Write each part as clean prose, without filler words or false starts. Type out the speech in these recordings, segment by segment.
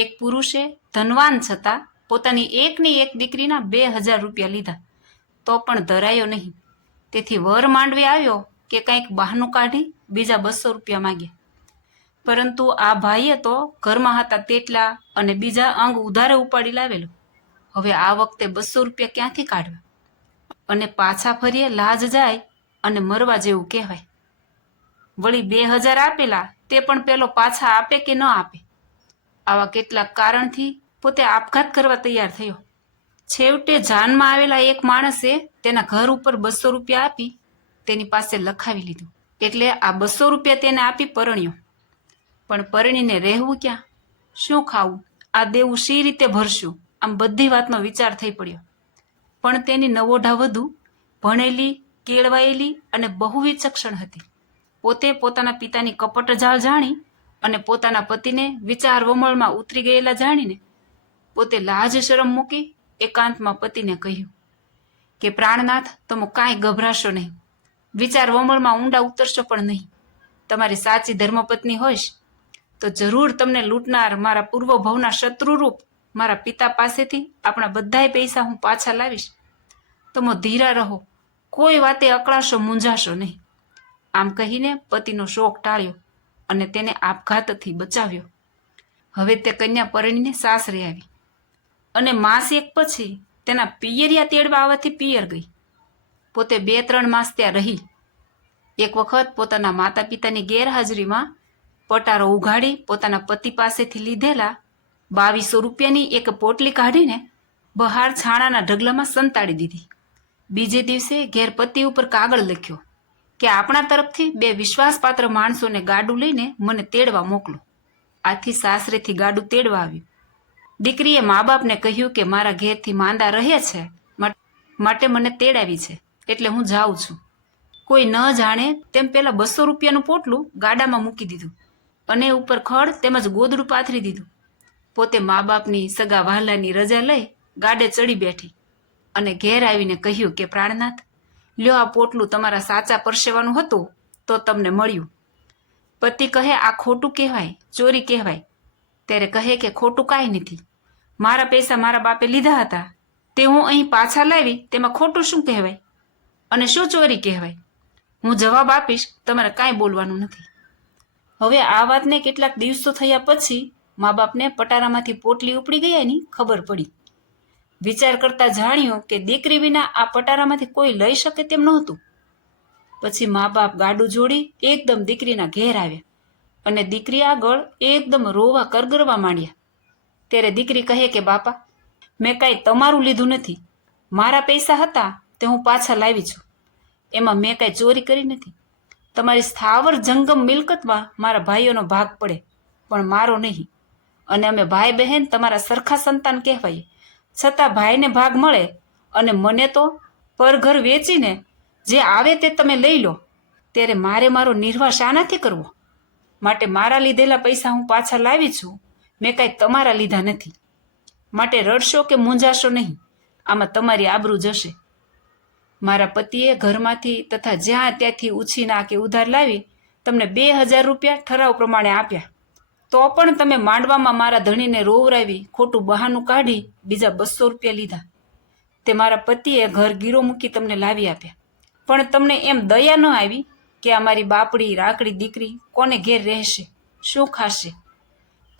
એક પુરુષે ધનવાન છતાં પોતાની એકની એક દીકરીના 2000 રૂપિયા લીધા તો પણ ધરાયો નહીં. તેથી વર માંડવી આવ્યો કે કંઈક બહાનું કાઢી બીજા 200 રૂપિયા માંગ્યા. પરંતુ આ ભાઈએ તો ઘરમાં હતા તેટલા અને બીજા અંગ ઉધારે ઉપાડી લાવેલો. હવે આ વખતે 200 રૂપિયા ક્યાંથી કાઢવા? અને પાછા ફરીએ લાજ જાય અને મરવા જેવું કહેવાય. વળી 2000 આપેલા તે પણ પેલો પાછા આપે કે ન આપે, આવા કેટલાક કારણથી પોતે આપઘાત કરવા તૈયાર થયો. છેવટે જાનમાં આવેલા એક માણસે તેના ઘર ઉપર 200 રૂપિયા આપી તેની પાસે લખાવી લીધું. એટલે આ 200 રૂપિયા તેને આપી પરણ્યો. પણ પરણીને રહેવું ક્યાં, શું ખાવું, આ દેવું શી રીતે ભરશું, આમ બધી વાતનો વિચાર થઈ પડ્યો. પણ તેની નવોઢા વધુ ભણેલી, કેળવાયેલી અને બહુ વિચક્ષણ હતી. પોતે પોતાના પિતાની કપટ જાળ જાણી અને પોતાના પતિને વિચાર વમળમાં ઉતરી ગયેલા જાણીને પોતે લાજ શરમ મૂકી એકાંતમાં પતિને કહ્યું કે પ્રાણનાથ, તમે કાંઈ ગભરાશો નહીં, વિચાર વમળમાં ઊંડા ઉતરશો પણ નહીં. તમારી સાચી ધર્મપત્ની હોઈશ તો જરૂર તમને લૂંટનાર મારા પૂર્વ ભવના શત્રુરૂપ મારા પિતા પાસેથી આપણા બધાય પૈસા હું પાછા લાવીશ. તમે ધીરા રહો, કોઈ વાતે અકળાશો, મૂંઝાશો નહીં. આમ કહીને પતિનો શોક ટાળ્યો અને તેને આપઘાતથી બચાવ્યો. હવે તે કન્યા પરણીને સાસરે આવી અને માસ એક પછી તેના પિયરિયા તેડવા આવવાથી પિયર ગઈ. પોતે 2-3 માસ ત્યાં રહી. એક વખત પોતાના માતા પિતાની ગેરહાજરીમાં પટારો ઉઘાડી પોતાના પતિ પાસેથી લીધેલા 2200 રૂપિયાની એક પોટલી કાઢીને બહાર છાણાના ઢગલામાં સંતાડી દીધી. બીજે દિવસે ઘેર પતિ ઉપર કાગળ લખ્યો કે આપણા તરફથી 2 વિશ્વાસપાત્ર માણસોને ગાડું લઈને મને તેડવા મોકલો. આથી સાસરેથી ગાડું તેડવા આવ્યું. દીકરીએ મા બાપને કહ્યું કે મારા ઘેરથી માંદા રહે છે માટે મને તેડાવી છે, એટલે હું જાઉં છું. કોઈ ન જાણે તેમ પેલા 200 રૂપિયાનું પોટલું ગાડામાં મૂકી દીધું અને ઉપર ખડ તેમજ ગોદડું પાથરી દીધું. પોતે મા બાપની સગા વહાલાની રજા લઈ ગાડે ચડી બેઠી અને ઘેર આવીને કહ્યું કે પ્રાણનાથ, લ્યો આ પોટલું તમારા સાચા પરસેવાનું હતું તો તમને મળ્યું. પતિ કહે આ ખોટું કહેવાય, ચોરી કહેવાય. ત્યારે કહે કે ખોટું કાંઈ નથી, મારા પૈસા મારા બાપે લીધા હતા તે હું અહીં પાછા લાવી, તેમાં ખોટું શું કહેવાય અને શું ચોરી કહેવાય? હું જવાબ આપીશ, તમારે કાંઈ બોલવાનું નથી. હવે આ વાતને કેટલાક દિવસો થયા પછી મા બાપને પટારામાંથી પોટલી ઉપડી ગયાની ખબર પડી. વિચાર કરતા જાણ્યો કે દીકરી વિના આ પટારામાંથી કોઈ લઈ શકે તેમ નહોતું. પછી મા બાપ ગાડું જોડી એકદમ દીકરીના ઘેર આવ્યા અને દીકરી આગળ એકદમ રોવા કરગરવા માંડ્યા. ત્યારે દીકરી કહે કે બાપા, મેં કાંઈ તમારું લીધું નથી, મારા પૈસા હતા તે હું પાછા લાવી છું, એમાં મેં કાંઈ ચોરી કરી નથી. તમારી સ્થાવર જંગમ મિલકતમાં મારા ભાઈઓનો ભાગ પડે પણ મારો નહીં, અને અમે ભાઈ બહેન તમારા સરખા સંતાન કહેવાય, છતાં ભાઈને ભાગ મળે અને મને તો પરઘર વેચીને જે આવે તે તમે લઈ લો. ત્યારે મારે મારો નિર્વાહ શાનાથી કરવો? માટે મારા લીધેલા પૈસા હું પાછા લાવી છું, મેં કાંઈ તમારા લીધા નથી. માટે રડશો કે મૂંઝાશો નહીં, આમાં તમારી આબરૂ જશે. મારા પતિએ ઘરમાંથી તથા જ્યાં ત્યાંથી ઉછીના કે ઉધાર લાવી તમને 2000 રૂપિયા ઠરાવ પ્રમાણે આપ્યા, તો પણ તમે માંડવામાં મારા ધણીને રોવરાવી ખોટું બહાનું કાઢી બીજા 200 રૂપિયા લીધા. તે મારા પતિએ ઘર ગીરો મૂકી તમને લાવી આપ્યા. પણ તમને એમ દયા ન આવી કે અમારી બાપડી રાકડી દીકરી કોને ઘેર રહેશે, શું ખાશે?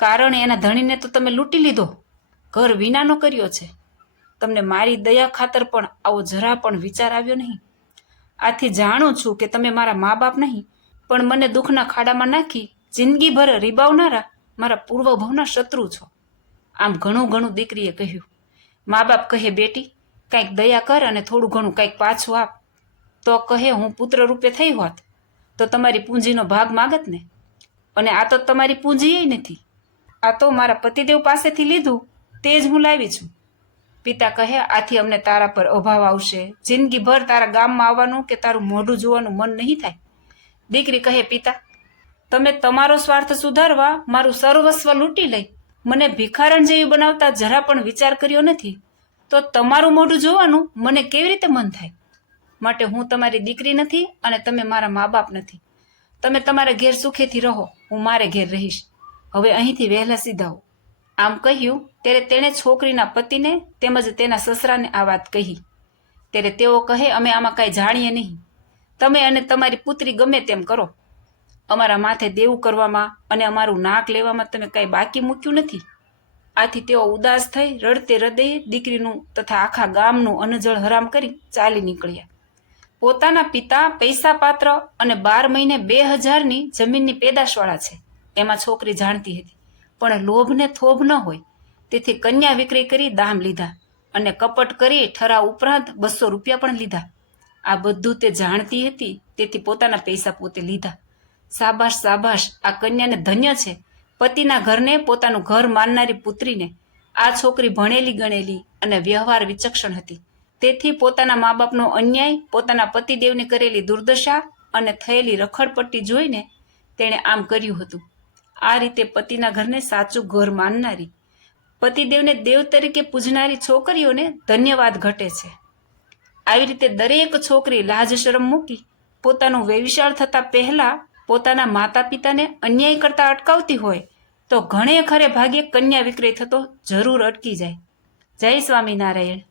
કારણ એના ધણીને તો તમે લૂંટી લીધો, ઘર વિનાનો કર્યો છે. તમને મારી દયા ખાતર પણ આવો જરા પણ વિચાર આવ્યો નહીં. આથી જાણું છું કે તમે મારા મા બાપ નહીં, પણ મને દુઃખના ખાડામાં નાખી જિંદગીભર રીબાવનારા મારા પૂર્વ ભવના શત્રુ છો. આમ ઘણું ઘણું દીકરીએ કહ્યું. મા બાપ કહે બેટી, કાંઈક દયા કર અને થોડું ઘણું કાંઈક પાછું આપ. તો કહે હું પુત્ર રૂપે થઈ હોત તો તમારી પૂંજીનો ભાગ માગત ને, અને આ તો તમારી પૂંજી નથી, આ તો મારા પતિદેવ પાસેથી લીધું તે જ હું લાવી છું. પિતા કહે આથી અમને તારા પર અભાવ આવશે, જિંદગીભર તારા ગામમાં આવવાનું કે તારું મોઢું જોવાનું મન નહીં થાય. દીકરી કહે પિતા, તમે તમારો સ્વાર્થ સુધારવા મારું સર્વસ્વ લૂંટી લઈ મને ભિખારણ જેવી બનાવતા જરા પણ વિચાર કર્યો નથી, તો તમારું મોઢું જોવાનું મને કેવી રીતે મન થાય? માટે હું તમારી દીકરી નથી અને તમે મારા મા બાપ નથી. તમે તમારા ઘેર સુખેથી રહો, હું મારે ઘેર રહીશ. હવે અહીંથી વહેલા સીધાઓ. આમ કહ્યું ત્યારે તેણે છોકરીના પતિને તેમજ તેના સસરાને આ વાત કહી. ત્યારે તેઓ કહે, અમે આમાં કાંઈ જાણીએ નહીં. તમે અને તમારી પુત્રી ગમે તેમ કરો. અમારા માથે દેવું કરવામાં અને અમારું નાક લેવામાં તમે કાંઈ બાકી મૂક્યું નથી. આથી તેઓ ઉદાસ થઈ રડતે હૃદયે દીકરીનું તથા આખા ગામનું અન્નજળ હરામ કરી ચાલી નીકળ્યા. પોતાના પિતા પૈસા પાત્ર અને 12 મહિને 2000ની જમીનની પેદાશવાળા છે એમાં છોકરી જાણતી હતી, પણ લોભને થોભ ન હોય તેથી કન્યા વિક્રય કરી દામ લીધા અને કપટ કરી ઠરાવ ઉપરાંત 200 રૂપિયા પણ લીધા. આ બધું તે જાણતી હતી, તેથી પોતાના પૈસા પોતે લીધા. સાબાશ સાબાશ, આ કન્યાને ધન્ય છે. પતિના ઘરને પોતાનું ઘર માનનારી પુત્રીને આ છોકરી ભણેલી ગણેલી અને વ્યવહાર વિચક્ષણ હતી. તેથી પોતાના મા બાપનો અન્યાય, પોતાના પતિદેવને કરેલી દુર્દશા અને થયેલી રખડપટ્ટી જોઈને તેણે આમ કર્યું હતું. આ રીતે પતિના ઘરને સાચું ઘર માનનારી, પતિદેવને દેવ તરીકે પૂજનારી છોકરીઓને ધન્યવાદ ઘટે છે. આવી રીતે દરેક છોકરી લાજ શરમ મૂકી પોતાનું વેવિશાળ થતા પહેલા પોતાના માતા પિતાને અન્યાય કરતા અટકાવતી હોય તો ઘણે ખરે ભાગે કન્યા વિક્રય થતો જરૂર અટકી જાય. જય સ્વામિનારાયણ.